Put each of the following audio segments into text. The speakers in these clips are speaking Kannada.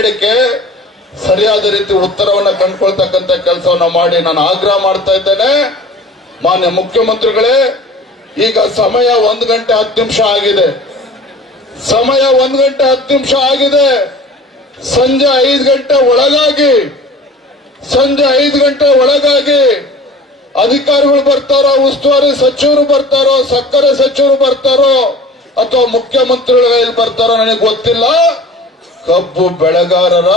ಬೇಡಿಕೆ ಸರಿಯಾದ ರೀತಿ ಉತ್ತರವನ್ನ ಕಂಡುಕೊಳ್ತಕ್ಕಂತ ಕೆಲಸವನ್ನ ಮಾಡಿ ನಾನು ಆಗ್ರಹ ಮಾಡ್ತಾ ಇದ್ದೇನೆ. ಮಾನ್ಯ ಮುಖ್ಯಮಂತ್ರಿಗಳೇ, ಈಗ ಸಮಯ ಒಂದು ಗಂಟೆ ಹತ್ತು ನಿಮಿಷ ಆಗಿದೆ. ಸಮಯ ಒಂದು ಗಂಟೆ ಹತ್ತು ನಿಮಿಷ ಆಗಿದೆ. ಸಂಜೆ ಐದು ಗಂಟೆ ಒಳಗಾಗಿ, ಸಂಜೆ ಐದು ಗಂಟೆ ಒಳಗಾಗಿ ಅಧಿಕಾರಿಗಳು ಬರ್ತಾರೋ, ಉಸ್ತುವಾರಿ ಸಚಿವರು ಬರ್ತಾರೋ, ಸಕ್ಕರೆ ಸಚಿವರು ಬರ್ತಾರೋ ಅಥವಾ ಮುಖ್ಯಮಂತ್ರಿಗಳು ಬರ್ತಾರೋ ನನಗೆ ಗೊತ್ತಿಲ್ಲ. ಕಬ್ಬು ಬೆಳೆಗಾರರ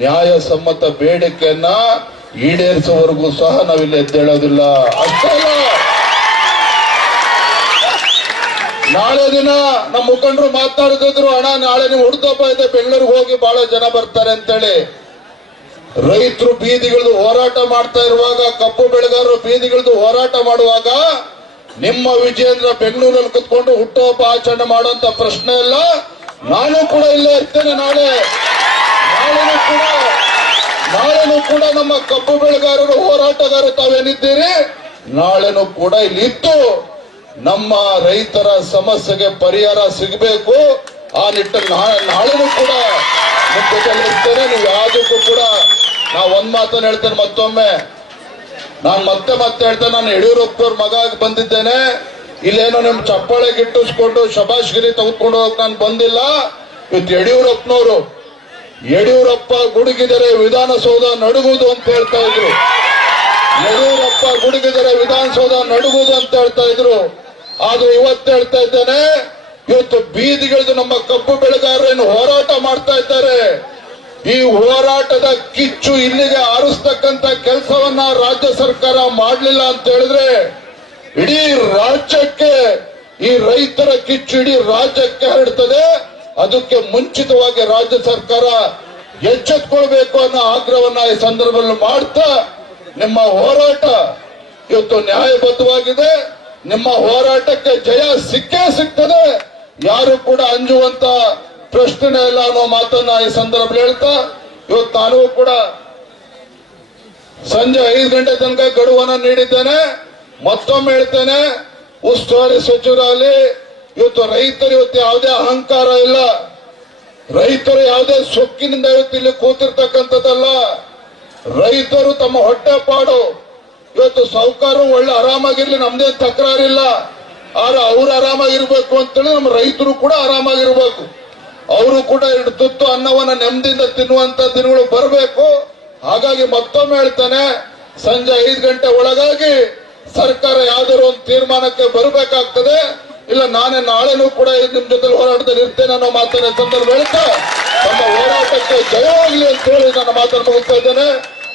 ನ್ಯಾಯಸಮ್ಮತ ಬೇಡಿಕೆಯನ್ನ ಈಡೇರಿಸುವವರೆಗೂ ಸಹ ನಾವಿಲ್ಲಿ ಎದ್ದೇಳೋದಿಲ್ಲ. ಅಷ್ಟೇ ನಾಳೆ ದಿನ ನಮ್ಮ ಮುಖಂಡರು ಮಾತಾಡ್ತಿದ್ರು ಅಣ್ಣ, ನಾಳೆ ನೀವು ಹುಡ್ದಪ್ಪ ಇದೆ ಬೆಂಗಳೂರಿಗೆ ಹೋಗಿ ಬಹಳ ಜನ ಬರ್ತಾರೆ ಅಂತೇಳಿ. ರೈತರು ಬೀದಿಗಿಳಿದು ಹೋರಾಟ ಮಾಡ್ತಾ ಇರುವಾಗ, ಕಬ್ಬು ಬೆಳೆಗಾರರು ಬೀದಿಗಳದು ಹೋರಾಟ ಮಾಡುವಾಗ, ನಿಮ್ಮ ವಿಜೇಂದ್ರ ಬೆಂಗಳೂರಲ್ಲಿ ಕುತ್ಕೊಂಡು ಹುಟ್ಟುಹಬ್ಬ ಆಚರಣೆ ಮಾಡುವಂತ ಪ್ರಶ್ನೆ ಇಲ್ಲ. ನಾನು ಕೂಡ ಇಲ್ಲೇ ಇರ್ತೇನೆ ನಾಳೆ. ನಾಳೆನೂ ಕೂಡ ನಾಳೆನೂ ಕೂಡ ನಮ್ಮ ಕಬ್ಬು ಬೆಳೆಗಾರರು ಹೋರಾಟಗಾರರು ತಾವೇನಿದ್ದೀರಿ? ನಾಳೆನೂ ಕೂಡ ಇಲ್ಲಿ ಇತ್ತು ನಮ್ಮ ರೈತರ ಸಮಸ್ಯೆಗೆ ಪರಿಹಾರ ಸಿಗಬೇಕು. ಆ ನಿಟ್ಟಲ್ಲಿ ನಾಳೆನು ಕೂಡ ಇರ್ತೇನೆ. ನೀವು ಯಾವುದಕ್ಕೂ ಕೂಡ ನಾ ಒಂದ್ ಮಾತನ್ನ ಹೇಳ್ತೇನೆ ಮತ್ತೊಮ್ಮೆ. ನಾನು ಮತ್ತೆ ಮತ್ತೆ ಹೇಳ್ತೇನೆ. ನಾನು ಯಡಿಯೂರಪ್ಪನವ್ರ ಮಗ ಬಂದಿದ್ದೇನೆ. ಇಲ್ಲೇನೋ ನಿಮ್ ಚಪ್ಪಾಳೆ ಗಿಟ್ಟಿಸ್ಕೊಂಡು ಶಬಾಷ್ಗಿರಿ ತೆಗೆದುಕೊಂಡು ಹೋಗಕ್ ನಾನು ಬಂದಿಲ್ಲ. ಇವತ್ತು ಯಡಿಯೂರಪ್ಪನವರು, ಯಡಿಯೂರಪ್ಪ ಗುಡುಗಿದರೆ ವಿಧಾನಸೌಧ ನಡುಗುದು ಅಂತ ಹೇಳ್ತಾ ಇದ್ರು. ಯಡಿಯೂರಪ್ಪ ಗುಡುಗಿದರೆ ವಿಧಾನಸೌಧ ನಡುಗುದು ಅಂತ ಹೇಳ್ತಾ ಇದ್ರು. ಆದ್ರೆ ಇವತ್ತು ಹೇಳ್ತಾ ಇದ್ದೇನೆ, ಇವತ್ತು ಬೀದಿಗಿಳಿದು ನಮ್ಮ ಕಬ್ಬು ಬೆಳೆಗಾರರೇನು ಹೋರಾಟ ಮಾಡ್ತಾ ಇದ್ದಾರೆ. ಈ ಹೋರಾಟದ ಕಿಚ್ಚು ಇಲ್ಲಿಗೆ ಆರಿಸ್ತಕ್ಕಂತ ಕೆಲಸವನ್ನ ರಾಜ್ಯ ಸರ್ಕಾರ ಮಾಡಲಿಲ್ಲ ಅಂತ ಹೇಳಿದ್ರೆ, ಇಡೀ ರಾಜ್ಯಕ್ಕೆ ಈ ರೈತರ ಕಿಚ್ಚಿಡಿ ರಾಜ್ಯಕ್ಕೆ ಹರಡ್ತದೆ, ಅದಕ್ಕೆ ಮುಂಚಿತವಾಗಿ ರಾಜ್ಯ ಸರ್ಕಾರ ಎಚ್ಚೆತ್ಕೊಳ್ಬೇಕು ಅನ್ನೋ ಆಗ್ರಹವನ್ನ ಈ ಸಂದರ್ಭದಲ್ಲಿ ಮಾಡ್ತಾ, ನಿಮ್ಮ ಹೋರಾಟ ಇವತ್ತು ನ್ಯಾಯಬದ್ಧವಾಗಿದೆ. ನಿಮ್ಮ ಹೋರಾಟಕ್ಕೆ ಜಯ ಸಿಕ್ಕೇ ಸಿಗ್ತದೆ. ಯಾರು ಕೂಡ ಅಂಜುವಂತ ಪ್ರಶ್ನೆ ಇಲ್ಲ ಅನ್ನೋ ಮಾತನ್ನ ಈ ಸಂದರ್ಭದಲ್ಲಿ ಹೇಳ್ತಾ, ಇವತ್ತು ನಾನು ಕೂಡ ಸಂಜೆ ಐದು ಗಂಟೆ ತನಕ ಗಡುವನ್ನ ನೀಡಿದ್ದೇನೆ. ಮತ್ತೊಮ್ಮೆ ಹೇಳ್ತೇನೆ ಉಸ್ತುವಾರಿ ಸಚಿವರಾಗಲಿ ಇವತ್ತು ರೈತರು ಇವತ್ತು ಯಾವುದೇ ಅಹಂಕಾರ ಇಲ್ಲ. ರೈತರು ಯಾವುದೇ ಸೊಕ್ಕಿನಿಂದ ಇವತ್ತು ಇಲ್ಲಿ ಕೂತಿರ್ತಕ್ಕಂಥದ್ದಲ್ಲ. ರೈತರು ತಮ್ಮ ಹೊಟ್ಟೆ ಪಾಡು. ಇವತ್ತು ಸಾಹುಕಾರರು ಒಳ್ಳೆ ಆರಾಮಾಗಿರ್ಲಿ ನಮ್ದೇ ತಕರಾರಿಲ್ಲ. ಆದ್ರೆ ಅವ್ರು ಆರಾಮಾಗಿರ್ಬೇಕು ಅಂತೇಳಿ ನಮ್ಮ ರೈತರು ಕೂಡ ಆರಾಮಾಗಿರ್ಬೇಕು. ಅವರು ಕೂಡ ಎರಡು ತುತ್ತು ಅನ್ನವನ್ನ ನೆಮ್ಮದಿಯಿಂದ ತಿನ್ನುವಂತ ದಿನಗಳು ಬರಬೇಕು. ಹಾಗಾಗಿ ಮತ್ತೊಮ್ಮೆ ಹೇಳ್ತಾನೆ, ಸಂಜೆ ಐದು ಗಂಟೆ ಒಳಗಾಗಿ ಸರ್ಕಾರ ಯಾವ್ದಾದ್ರು ಒಂದು ತೀರ್ಮಾನಕ್ಕೆ ಬರಬೇಕಾಗ್ತದೆ. ಇಲ್ಲ ನಾನೇ ನಾಳೆನೂ ಕೂಡ ನಿಮ್ ಜೊತೆ ಹೋರಾಟದಲ್ಲಿ ಇರ್ತೇನೆ ಅನ್ನೋ ಮಾತನ್ನ ಸಂದರ್ಭ ಹೇಳ್ತಾ ನಮ್ಮ ಹೋರಾಟಕ್ಕೆ ಜಯವಾಗಲಿ ಅಂತ ಹೇಳಿ ನನ್ನ ಮಾತನ್ನು ಮುಗಿಸ್ತಾ ಇದ್ದೇನೆ.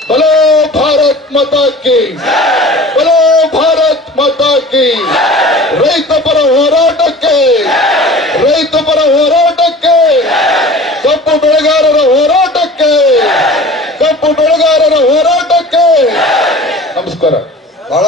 ಬಲೋ ಭಾರತ್ ಮತಾಕಿ ಬಲೋ ಭಾರತ್ ಮತಾಕಿ ರೈತ ಪರ ಹೋರಾಟಕ್ಕೆ, ರೈತ ಪರ ಹೋರಾಟಕ್ಕೆ, ಕಪ್ಪು ಬೆಳೆಗಾರರ ಹೋರಾಟಕ್ಕೆ, ಕಪ್ಪು ಬೆಳೆಗಾರರ ಹೋರಾಟಕ್ಕೆ. ನಮಸ್ಕಾರ. ಬಹಳ